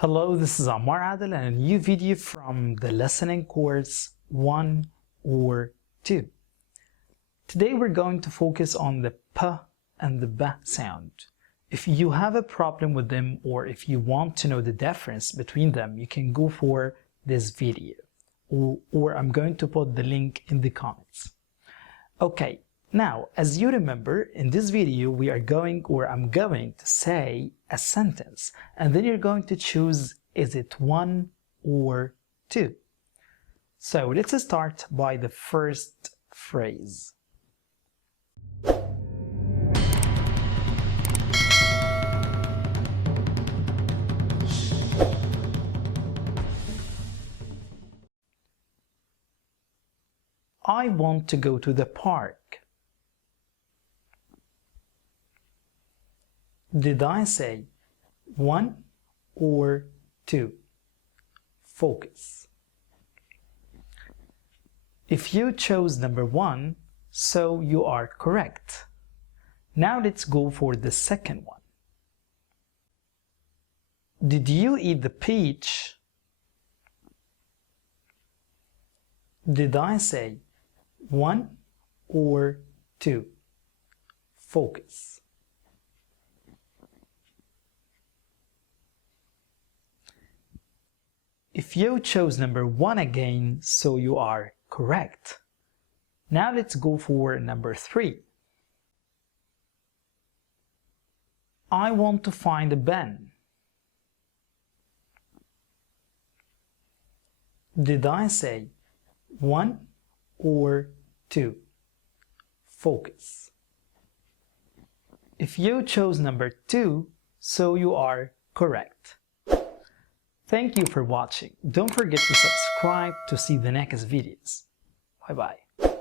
Hello, this is Ammar Adel and a new video from the listening course 1 or 2. Today we're going to focus on the p and the b sound. If you have a problem with them or if you want to know the difference between them, you can go for this video or I'm going to put the link in the comments. Okay, now as you remember, in this video I'm going to say a sentence and then you're going to choose is it 1 or 2. So let's start by the first phrase. I want to go to the park. Did I say 1 or 2? Focus. If you chose number 1, so you are correct. Now let's go for the second one. Did you eat the peach? Did I say 1 or 2? Focus. If you chose number 1 again, so you are correct. Now let's go for number 3. I want to find a pen. Did I say 1 or 2? Focus. If you chose number 2, so you are correct. Thank you for watching. Don't forget to subscribe to see the next videos. Bye bye.